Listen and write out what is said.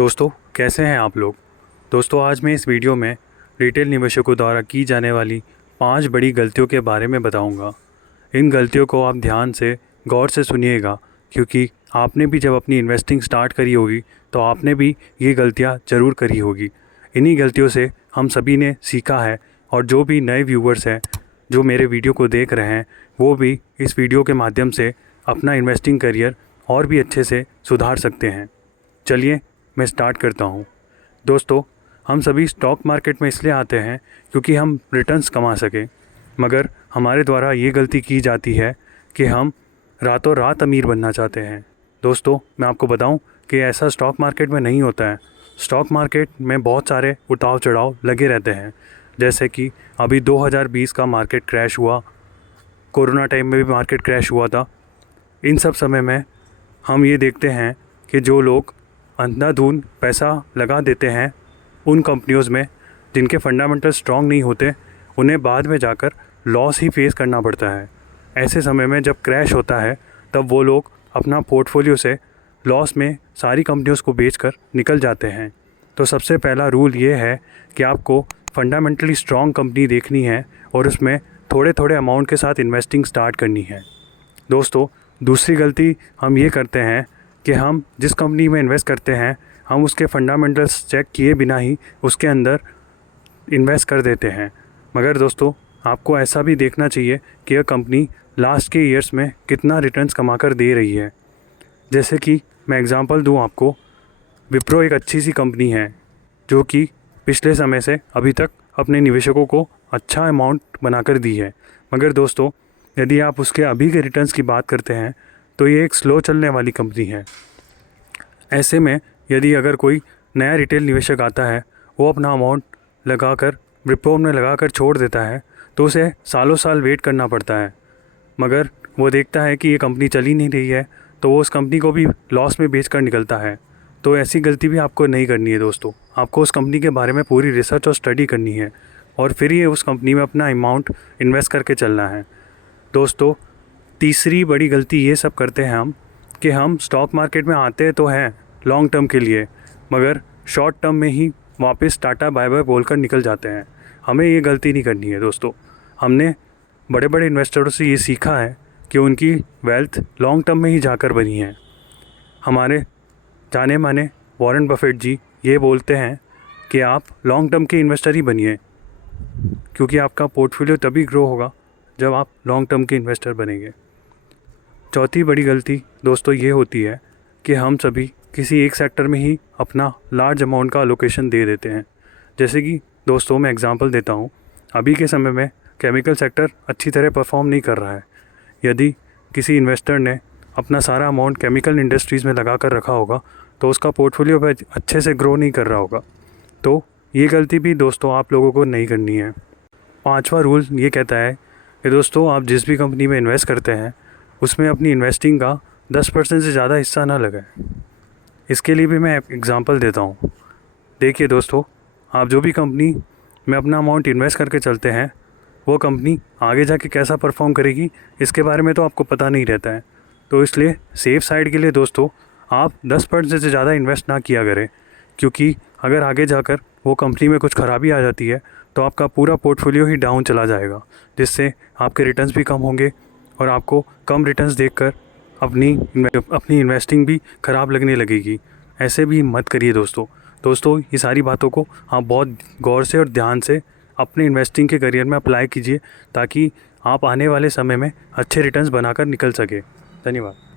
दोस्तों कैसे हैं आप लोग। दोस्तों आज मैं इस वीडियो में रिटेल निवेशकों द्वारा की जाने वाली 5 बड़ी गलतियों के बारे में बताऊंगा। इन गलतियों को आप ध्यान से गौर से सुनिएगा, क्योंकि आपने भी जब अपनी इन्वेस्टिंग स्टार्ट करी होगी तो आपने भी ये गलतियां ज़रूर करी होगी। इन्हीं गलतियों से हम सभी ने सीखा है, और जो भी नए व्यूवर्स हैं जो मेरे वीडियो को देख रहे हैं वो भी इस वीडियो के माध्यम से अपना इन्वेस्टिंग करियर और भी अच्छे से सुधार सकते हैं। चलिए मैं स्टार्ट करता हूँ। दोस्तों हम सभी स्टॉक मार्केट में इसलिए आते हैं क्योंकि हम रिटर्न्स कमा सकें, मगर हमारे द्वारा ये गलती की जाती है कि हम रातों रात अमीर बनना चाहते हैं। दोस्तों मैं आपको बताऊं कि ऐसा स्टॉक मार्केट में नहीं होता है। स्टॉक मार्केट में बहुत सारे उतार चढ़ाव लगे रहते हैं, जैसे कि अभी 2020 का मार्केट क्रैश हुआ, कोरोना टाइम में भी मार्केट क्रैश हुआ था। इन सब समय में हम ये देखते हैं कि जो लोग अंधाधुंध पैसा लगा देते हैं उन कंपनियों में जिनके फंडामेंटल स्ट्रॉन्ग नहीं होते, उन्हें बाद में जाकर लॉस ही फेस करना पड़ता है। ऐसे समय में जब क्रैश होता है तब वो लोग अपना पोर्टफोलियो से लॉस में सारी कंपनियों को बेचकर निकल जाते हैं। तो सबसे पहला रूल ये है कि आपको फंडामेंटली स्ट्रॉन्ग कंपनी देखनी है और उसमें थोड़े थोड़े अमाउंट के साथ इन्वेस्टिंग स्टार्ट करनी है। दोस्तों दूसरी गलती हम ये करते हैं कि हम जिस कंपनी में इन्वेस्ट करते हैं हम उसके फंडामेंटल्स चेक किए बिना ही उसके अंदर इन्वेस्ट कर देते हैं। मगर दोस्तों आपको ऐसा भी देखना चाहिए कि यह कंपनी लास्ट के ईयर्स में कितना रिटर्न्स कमा कर दे रही है। जैसे कि मैं एग्जांपल दूं आपको, विप्रो एक अच्छी सी कंपनी है जो कि पिछले समय से अभी तक अपने निवेशकों को अच्छा अमाउंट बनाकर दी है। मगर दोस्तों यदि आप उसके अभी के रिटर्न्स की बात करते हैं तो ये एक स्लो चलने वाली कंपनी है। ऐसे में यदि अगर कोई नया रिटेल निवेशक आता है, वो अपना अमाउंट लगाकर विप्रो में लगाकर छोड़ देता है तो उसे सालों साल वेट करना पड़ता है। मगर वो देखता है कि ये कंपनी चल ही नहीं रही है तो वो उस कंपनी को भी लॉस में बेचकर निकलता है। तो ऐसी गलती भी आपको नहीं करनी है। दोस्तों आपको उस कंपनी के बारे में पूरी रिसर्च और स्टडी करनी है और फिर ये उस कंपनी में अपना अमाउंट इन्वेस्ट करके चलना है। दोस्तों तीसरी बड़ी गलती ये सब करते हैं हम कि हम स्टॉक मार्केट में आते तो हैं लॉन्ग टर्म के लिए, मगर शॉर्ट टर्म में ही वापस टाटा बाय बाय बोलकर निकल जाते हैं। हमें ये गलती नहीं करनी है। दोस्तों हमने बड़े बड़े इन्वेस्टरों से ये सीखा है कि उनकी वेल्थ लॉन्ग टर्म में ही जाकर बनी है। हमारे जाने माने वॉरेन बफेट जी ये बोलते हैं कि आप लॉन्ग टर्म के इन्वेस्टर ही बनिए, क्योंकि आपका पोर्टफोलियो तभी ग्रो होगा जब आप लॉन्ग टर्म के इन्वेस्टर बनेंगे। चौथी बड़ी गलती दोस्तों ये होती है कि हम सभी किसी एक सेक्टर में ही अपना लार्ज अमाउंट का अलोकेशन दे देते हैं। जैसे कि दोस्तों मैं एग्जांपल देता हूँ, अभी के समय में केमिकल सेक्टर अच्छी तरह परफॉर्म नहीं कर रहा है। यदि किसी इन्वेस्टर ने अपना सारा अमाउंट केमिकल इंडस्ट्रीज़ में लगा कर रखा होगा तो उसका पोर्टफोलियो पर अच्छे से ग्रो नहीं कर रहा होगा। तो ये गलती भी दोस्तों आप लोगों को नहीं करनी है। पाँचवा रूल ये कहता है कि दोस्तों आप जिस भी कंपनी में इन्वेस्ट करते हैं उसमें अपनी इन्वेस्टिंग का 10% से ज़्यादा हिस्सा ना लगाएं। इसके लिए भी मैं एग्जांपल देता हूँ। देखिए दोस्तों, आप जो भी कंपनी में अपना अमाउंट इन्वेस्ट करके चलते हैं वो कंपनी आगे जाके कैसा परफॉर्म करेगी इसके बारे में तो आपको पता नहीं रहता है। तो इसलिए सेफ़ साइड के लिए दोस्तों आप 10% से ज़्यादा इन्वेस्ट ना किया करें, क्योंकि अगर आगे जाकर वो कंपनी में कुछ ख़राबी आ जाती है तो आपका पूरा पोर्टफोलियो ही डाउन चला जाएगा, जिससे आपके रिटर्न्स भी कम होंगे और आपको कम रिटर्न्स देखकर अपनी इन्वेस्टिंग भी ख़राब लगने लगेगी। ऐसे भी मत करिए दोस्तों ये सारी बातों को आप बहुत गौर से और ध्यान से अपने इन्वेस्टिंग के करियर में अप्लाई कीजिए, ताकि आप आने वाले समय में अच्छे रिटर्न्स बनाकर निकल सके। धन्यवाद।